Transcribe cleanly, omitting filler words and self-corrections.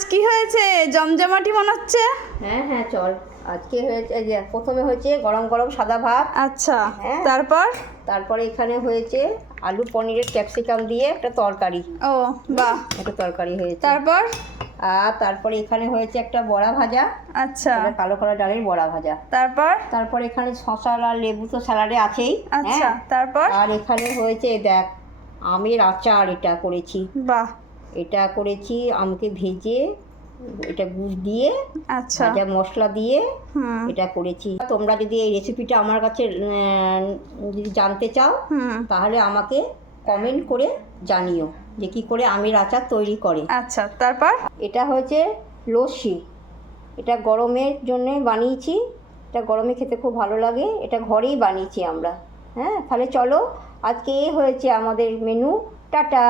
আজ কি হয়েছে? জমজমাটি মনে হচ্ছে। হ্যাঁ হ্যাঁ চল। আজকে হয়েছে এই যে প্রথমে হয়েছে গরম গরম সাদা ভাত। আচ্ছা, হ্যাঁ। তারপরে এখানে হয়েছে আলু পনিরের ক্যাপসিকাম দিয়ে একটা তরকারি। ও বাহ, একটা তরকারি হয়েছে। তারপর তারপরে এখানে হয়েছে একটা বড়া ভাজা। আচ্ছা, এটা কালো কালো ডালের বড়া ভাজা। তারপর এখানে শসা আর লেবু তো স্যালাডে আছেই। আচ্ছা, হ্যাঁ। তারপর আর এখানে হয়েছে দেখ আমের আচার, এটা করেছি। বাহ, এটা করেছি আমকে ভেজে, এটা গুড় দিয়ে আচ্ছা, ভাজা মশলা দিয়ে হুম এটা করেছি। তোমরা যদি এই রেসিপিটা আমার কাছে যদি জানতে চাও হুম তাহলে আমাকে কমেন্ট করে জানিও যে কী করে আমের আচার তৈরি করে। আচ্ছা, তারপর এটা হয়েছে লস্যি। এটা গরমের জন্যে বানিয়েছি। এটা গরমে খেতে খুব ভালো লাগে। এটা ঘরেই বানিয়েছি আমরা। হ্যাঁ, তাহলে চলো, আজকে হয়েছে আমাদের মেনু। টাটা।